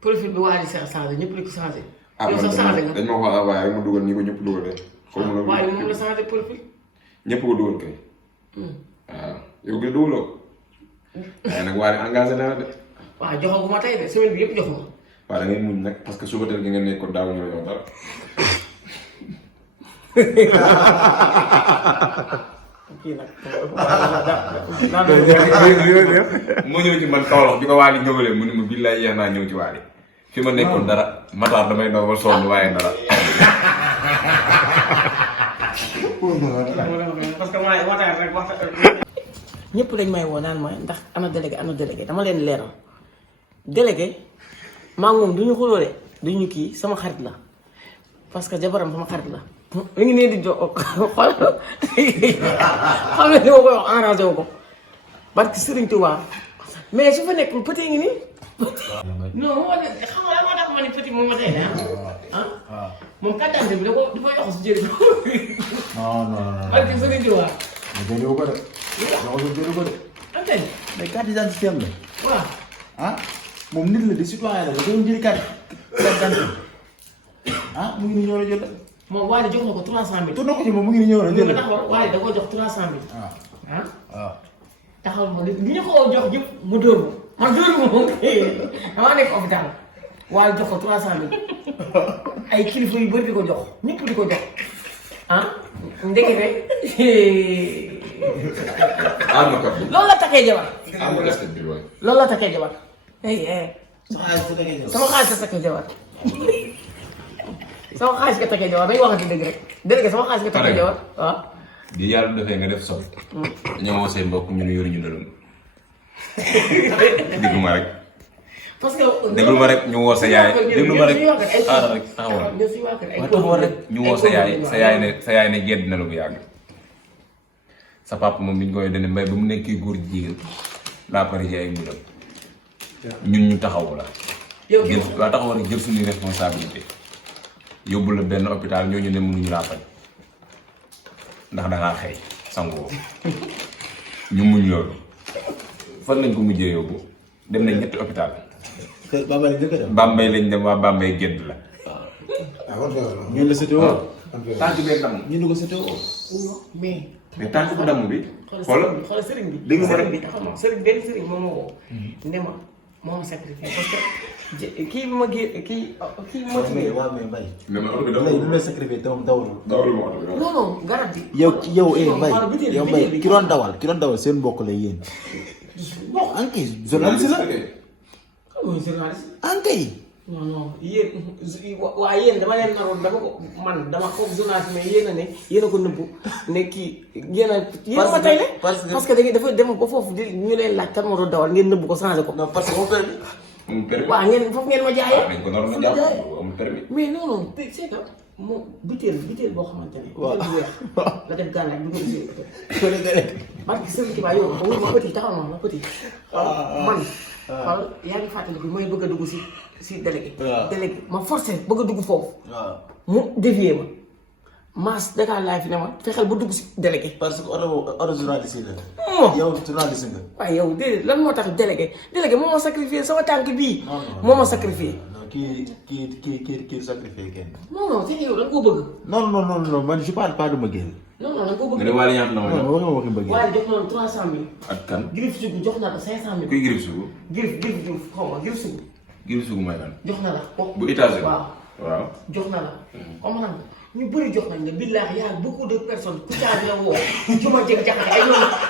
profil bi waa ji changé ñëpp di ko changé. ah yow sax changé nga dañ ma ko envoyé rek ma dugal nii ko ñëpp dugalee. xaw ma la waaye moom la changé profil. ñëpp ko dugal kay. waaw yow gën dugaloo. waaye nag waa engagé na la de. waaw joxagu ma tey de semaine bi yëpp jox ma. waaw da ngay muñ nag parce que suba teel gi ngeen nekkoon daaw ñëw yow dara. kii nag. moo ñëw ci man Kaolack bi ko Waly ñëwalee mu ne ma billaay yeex naa ñëw ci Waly fi ma nekkoon dara Matar damay daw ba sonn waaye dara. parce que mooy waxtaan rek waxtaan. ñëpp dañ may woo naan ma ndax ana délégué dama leen leeral délégué maa ngi moom du ñu xuloo de du ñu kii sama xarit la parce que jabaram sama xarit la. mi ngi nee di jox xool xam ne li ma koy wax arrangé wu ko barke Serigne Touba mais su fa nekkul petit ngi nii. non moo ne xam nga moo tax ma ne petit moom ma tey ah moom kàttante bi da ko yokk si jëriñ. non. barke Serigne Touba. mais jëlee ko de. jëlee ko de. antenne. mais carte d'identité am la. waaw. ah moom nit la di citoyen la da doon jëli carte d'identité ah mu ngi nii ñëw la jël. moom Waly jox na ko 300000. tur na ko ci moom mu ngi nii ñëw la jël. nga taxaw Waly da koo jox 300000. waaw. taxaw ma li ñu ko jox yëpp mu dóor ma man dóor ma moom damaa nekk hôpital Waly jox ko 300000 ay kilifa yu bëri di ko jox ñëpp di ko jox ndekete loolu la takkee jabar. loolu la takkee jabar. sama xaalis sa takkee jabar. sama xaalis nga takkee jabar dañu waxati dëgg rek dëgg sama xaalis nga takkee jabar waaw. bi yàlla defee nga def sob. dañoo woo say mbokk ñu ne yoruñu dërëm. déglu ma rek. parce que déglu ma rek ñu woo sa yaay déglu ma rek xaaral rek taxawal. taxawal rek ñu woo sa yaay ne gedd na la bu yàgg. sa papa moom bi ñu koy dene mbay ba mu nekkee góor jigéen laa pare ci ay mbiram. ñun ñu taxawu la. jël waa taxawal rek jël suñuy responsabilité. yóbbu la benn hôpital ñooñu ne mënuñu laa faj ndax dangaa xëy sangoo ñu muñ loolu fan lañ ko mujjee yóbbu dem nañ ñetti hôpital. Bambey lañ dem waa Bambey gedd la. ñun la CTO. tànk bee damm. ñu ne ko CTO. mais tànk bu damm bi. xoolal sëriñ bi. dégg nga rek bi taxaw na sëriñ benn sëriñ moom moo woo. ne ma moo ma sacrifié parce que kii bi ma gé kii moo ci mais waaw mais Mbaye. mais oto bi lu la sacrifié te moom dawul. non garab bi. yow Mbaye yow Mbaye ki doon dawal seen mbokk la yéen. bon ankay journaliste la. mooy journaliste. ankay. non yéen waa yéen dama leen naroon dama ko man dama ko journaliste mais yéen a ne yéen a ko nëbbu ne kii yéen a. yéen ma tey ne parce que dafa dem ba foofu di ñu leen laaj kan moo doon dawal ngeen nëbbu ko changé ko. non parce que moom permis. amul permis waaw ngeen foofu ngeen ma jaayee. dañ ko naroon a jàpp amul permis. mais non non c'est que moom butéel boo xamante ne. waaw butéel bu weex la def gànnaay bi nga ko parce que sëñ Kiba yow ba ma petit taxaw ma petit. man. xool yaa ngi fàttali bi mooy bëgg a dugg si délégué. délégué ma forcé bëgg a dugg foofu. mu dévier ma. Mass Dakar laay fi ne ma fexeel ba dugg si délégué. parce que oto journaliste la. yow journaliste nga. waaye yow déedéet lan moo tax délégué moo ma sacrifié sama tànk bii. moo ma sacrifié. non kii sacrifié kenn. non c'est que yow da nga koo bëgg. non man je parle pas de ma génn. non da nga koo bëgg. nga ne Waly ñaata la ma jox. non waxi bëgg. Waly jox na la 300000. ak kan. Griff Sougou jox na la 500000. kuy Griff Sougou. Griff xaw ma Griff Sougou. Griff Sougou mooy lan. jox na la. bu États-Unis waaw jox na la. comme nag ñu bëri jox nañ la billaahi yaa beaucoup de personnes ku caa bi la woo. Juma Jeng Jaxate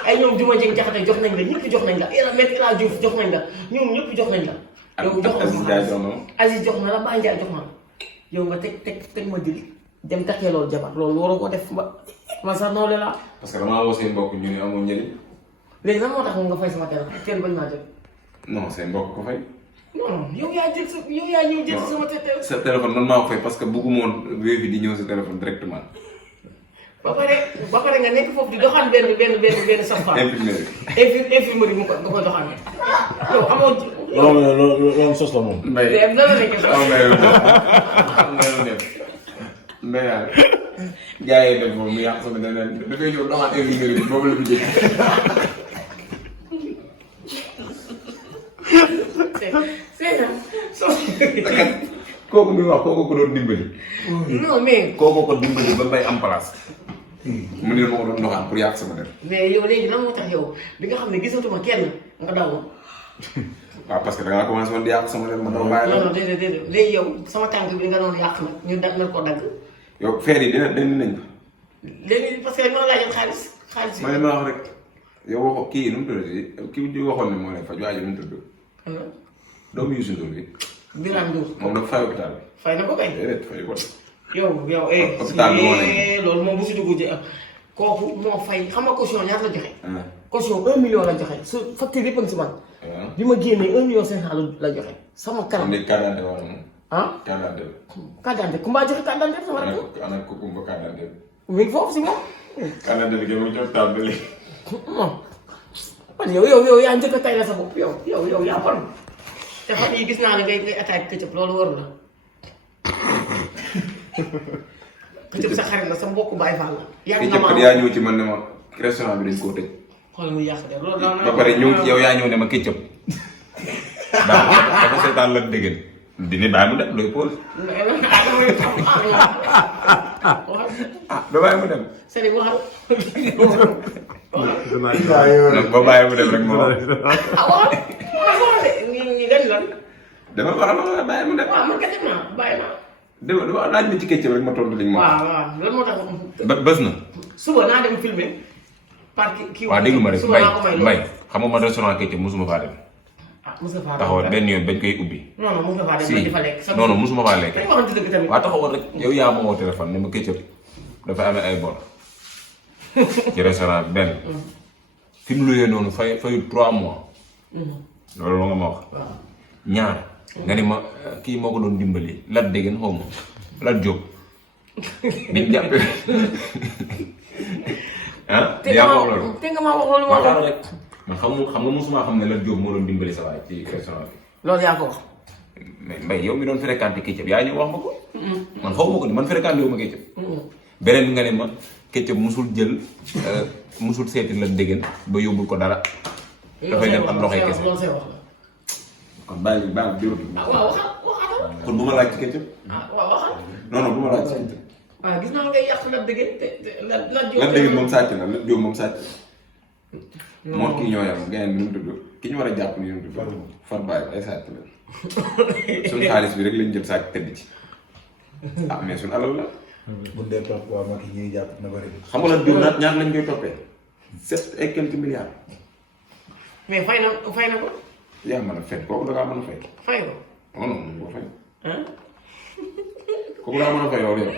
ay ñoom Juma Jeng Jaxate jox nañ la ñëpp jox nañ la El Hadj Diouf jox nañ la ñoom ñëpp jox nañ la. yow jox na Aziz jox na la Baye Ndiaye jox na la yow nga teg ma dil dem takkee loolu jabar loolu waroo ko def ba man sax noonu la. parce que damaa woo seen mbokk ñu ne amoo njëriñ. léegi lan moo tax nga fay sama téléphone kenn bañ maa jot. non seen mbokk ko fay. non yow yaa ñëw jël sama téléphone. sa téléphone man maa ko fay parce que bëgguma woon Wave di ñëw sa téléphone directement. ba pare nga nekk foofu di doxaan benn safar. infirmerie mu ko nga koy doxaan yow amoo. loolu sos la moom. Mbaye la nekk sax Mbaye yaa gars yi def moom mu yàq sama leneen dafay ñëw doxaan infirmerie bi boobu la ñu jël. kooku muy wax kooku ko doon dimbali. non mais. kooku ko dimbali ba bay am place. mu ne ma ko doon doxaan pour yàq sama der. mais yow léegi lan moo tax yow bi nga xam ne gisatuma kenn nga daw ma. waaw parce que da ngaa commencé woon di yàq sama der ma daw bàyyi la. non non déedéet léegi yow sama tànk bi nga doon yàq nag ñu da ko dagg. yow feer yi dina nañ ko. léegi parce que rek ma laajoon xaalis ma ne ma wax rek yow waxoo kii nu mu tuddati kii bi waxoon ne moo lay faj waaye nu mu tudd. doomu Youssou Ndour bi. Birame Ndour. moom dafa fay hôpital bi. fay na ko kay. déedéet fay ko. yow hôpital bi moo ne loolu moom bu si dugg ci kooku moo fay xam nga caution ñaata la joxe. caution 1 million la joxe su facture yëpp a ngi si man. bi ma génnee 1 million 500 la joxe. sama kanam comme ni carte d'identité war na moom. ah carte d'identité. carte d'identité ku mbaa joxe carte d'identité sama rakk. ana ko kumba carte d'identité. mi ngi foofu si moom. carte d'identité gi mu ngi ci hôpital bi léegi. non man yow yaa njëkk a tay la sa bopp yow yaa bon te fan yii gis naa ne ngay attaque këccëg loolu waru la këccëg sa xarit la sa mbokku Baay Faal la. yaa ñëw ci man ne ma restaurant bi dañ koo tëj. xool mu yàq de loolu daal ba pare ñëw ci yow yaa ñëw ne ma këccëg. dafa seetaan la dégg dini bàyyi mu dem looy pause. doo bàyyi mu dem. sëriñ waxal. boo bàyyi mu dem rek moo wax. waxal de ñi dañ lan. dama waxal ma bàyyi mu dem. waaw man kat dem naa bàyyi naa. dama laaj ma ci këccëg rek ma tontu liñ ma. waaw lan moo tax. bës na. suba naa dem filmer. parce que kii waaw déglu ma rek suba naa ko may Mbaye xam nga man restaurant këccëg mosuma faa dem. Moustapha taxawal benn yoon bañ koy ubbi. non non Moustapha dem ba di fa lekk. non non mosuma faa lekk. dañu waxante dëgg tamit. waaw taxawal rek yow yaa ma woo téléphone ne ma këccëg dafa amee ay bor ci restaurant bi benn. fi mu luyee noonu fayu 3 mois. loolu la nga ma wax. ñaar nga ni ma kii moo ko doon dimbali Lat Degen xaw ma Lat Diop biñ jàppee ah. yaa ma wax loolu te nga ma wax loolu ma wax rek. man xam nga mosuma xam ne Lat Diop moo doon dimbali sa waay ci restaurant bi. loolu yaa ko wax. mais Mbaye yow mi doon fréquenté Ketchup yaa ñëw wax ma ko. man xaw ma ko ni man fréquenté wu ma Ketchup. beneen bi nga ne ma Ketchup musul jël musul seeti Lat Degen ba yóbbul ko dara. dafay dem am loxoy kese loolu say wax la. kon bàyyi jërëjëf. waaw waxal. kon bu ma laaj ci Ketchup. waaw waxal. non non bu ma laaj ci Ketchup. waaw gis naa ngay yàq Lat Degen te Lat Diop. Lat Degen moom sàcc na Lat Diop moom sàcc. moo kii ñoo yam gars yi nu mu tudd ki ñu war a jàpp ni nu mu tudd. far bàyyi ay sàcc la. suñu xaalis bi rek lañ jël sàcc tëdd ci. ah mais suñu alal la. bu dee topp waa Macky ñuy jàpp na bëri. xam nga Lat Diop ñaar lañ koy toppee. 7 et quelques milliards. mais fay na ko. yaa mën a fay kooku da ngaa mën a fay. fay ko. non non mën koo fay. kooku daa mën a fay loolu yow.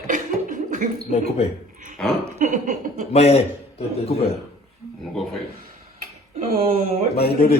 day coupé. ah. Mbaye coupé. mën koo fay. Mbaye doo dégg